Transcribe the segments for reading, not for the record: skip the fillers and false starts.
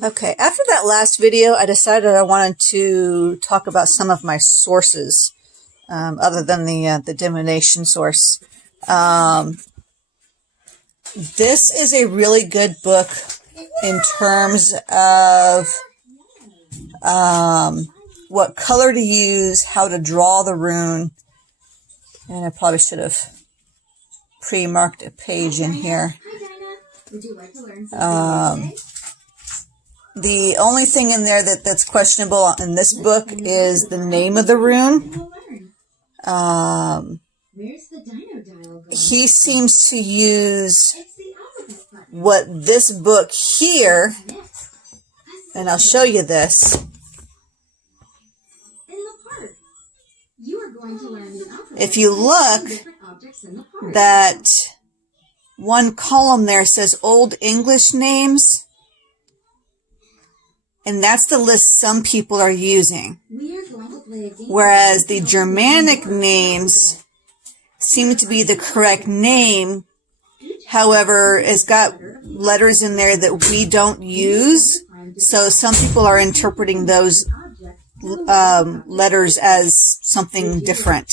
Okay, after that last video, I decided I wanted to talk about some of my sources, other than the divination source. This is a really good book in terms of what color to use, how to draw the rune, and I probably should have pre-marked a page in here. Would you like to learn something today? The only thing in there that's questionable in this book is the name of the rune. Where's the dino dial going? He seems to use what this book here, and I'll show you this. In the park. You are going to learn the alphabet. If you look, Different objects in the park. that one column there says Old English names. And that's the list some people are using. We are going to play a game. Whereas the Germanic names seem to be the correct name. However, it's got letters in there that we don't use. So some people are interpreting those letters as something different.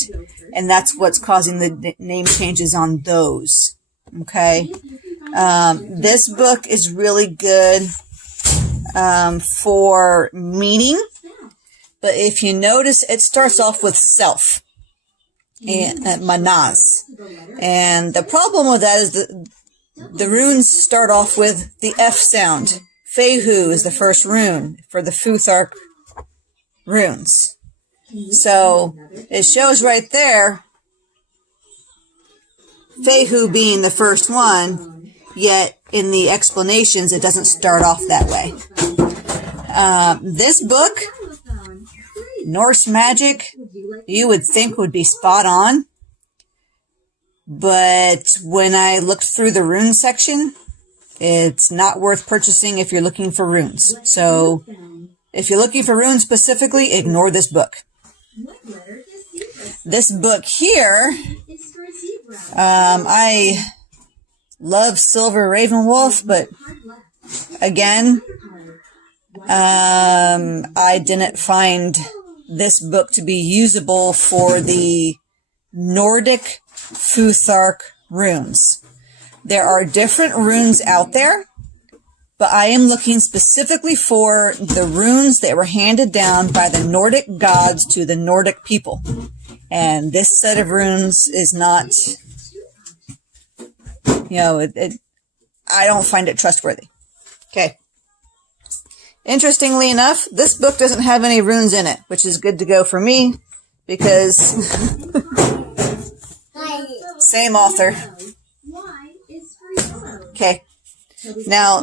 And that's what's causing the name changes on those. Okay. This book is really good for meaning, but if you notice, it starts off with self and manaz, and the problem with that is that the runes start off with the F sound. Fehu is the first rune for the Futhark runes, so it shows right there Fehu being the first one, yet in the explanations, it doesn't start off that way. This book, Norse magic, you would think would be spot on. But when I looked through the rune section, it's not worth purchasing if you're looking for runes. So if you're looking for runes specifically, ignore this book. This book here, I love Silver Ravenwolf, but again, I didn't find this book to be usable for the Nordic Futhark runes. There are different runes out there, but I am looking specifically for the runes that were handed down by the Nordic gods to the Nordic people. And this set of runes is not, you know, I don't find it trustworthy. Okay. Interestingly enough, this book doesn't have any runes in it, which is good to go for me because same author. Okay. Now,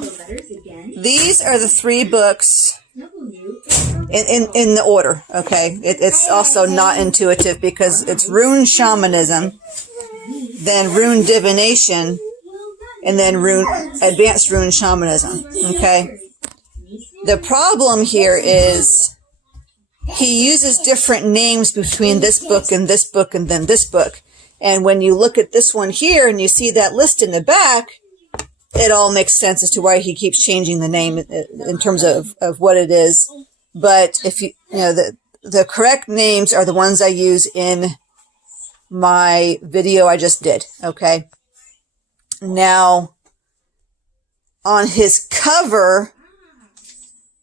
these are the three books in the order, okay? It's also not intuitive because it's rune shamanism, then rune divination, and then advanced rune shamanism, okay? The problem here is he uses different names between this book and this book and then this book. And when you look at this one here and you see that list in the back, it all makes sense as to why he keeps changing the name in terms of what it is. But if you know, the correct names are the ones I use in my video I just did. Okay. Now, on his cover,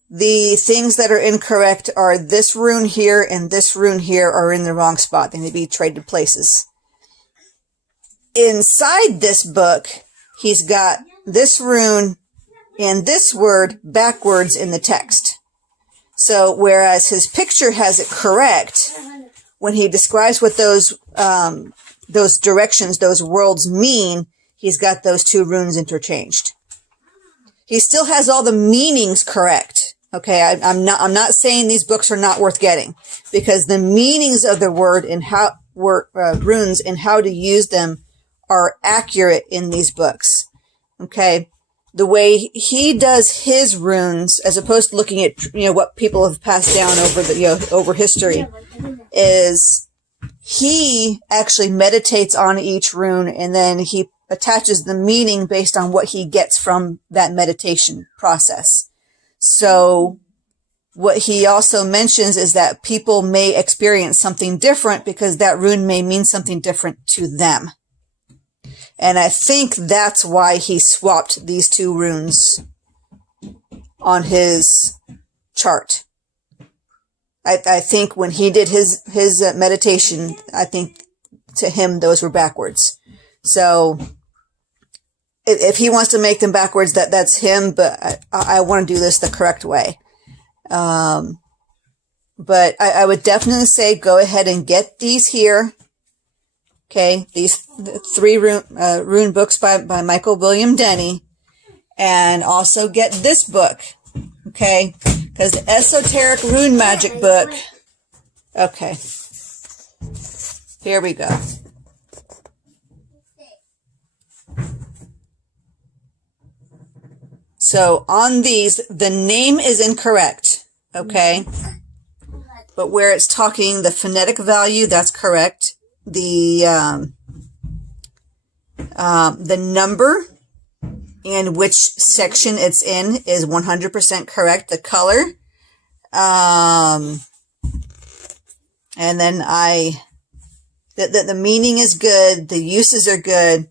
the things that are incorrect are this rune here and this rune here are in the wrong spot. They need to be traded places. Inside this book, he's got this rune and this word backwards in the text. So whereas his picture has it correct, when he describes what those directions, those worlds mean, he's got those two runes interchanged. He still has all the meanings correct. Okay, I'm not saying these books are not worth getting, because the meanings of the word and how runes and how to use them are accurate in these books. Okay, the way he does his runes, as opposed to looking at what people have passed down over history, is he actually meditates on each rune and then he attaches the meaning based on what he gets from that meditation process. So what he also mentions is that people may experience something different because that rune may mean something different to them. And I think that's why he swapped these two runes on his chart. I think when he did his meditation, I think to him those were backwards. So if he wants to make them backwards, that's him, but I want to do this the correct way. But I would definitely say go ahead and get these here. Okay, these 3 rune books by Michael William Denny. And also get this book. Okay, because the Esoteric Rune Magic book. Okay, here we go. So on these, the name is incorrect. Okay, but where it's talking the phonetic value, that's correct. The number and which section it's in is 100% correct. The color, and then the meaning is good. The uses are good,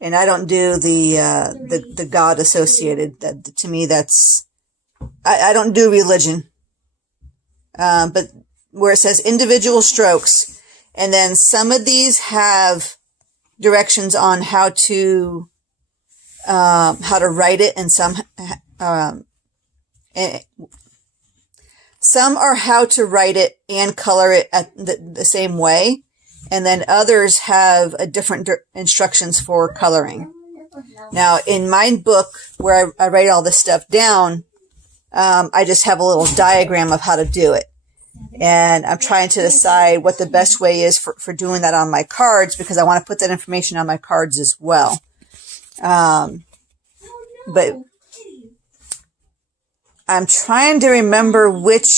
and I don't do the God associated. That to me, that's I don't do religion. But where it says individual strokes, and then some of these have directions on how to write it, and some are how to write it and color it at the same way, and then others have a different instructions for coloring. Now, in my book, where I write all this stuff down, I just have a little diagram of how to do it. And I'm trying to decide what the best way is for doing that on my cards, because I want to put that information on my cards as well. But I'm trying to remember which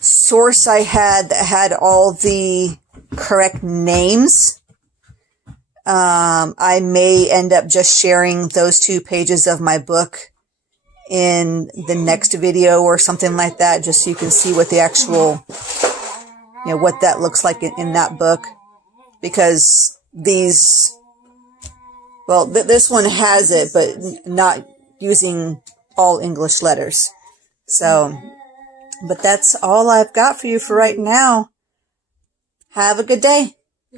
source I had that had all the correct names. I may end up just sharing those 2 pages of my book in the next video or something like that, just so you can see what the actual, what that looks like in that book. Because these, well, this one has it, but not using all English letters. So, but that's all I've got for you for right now. Have a good day.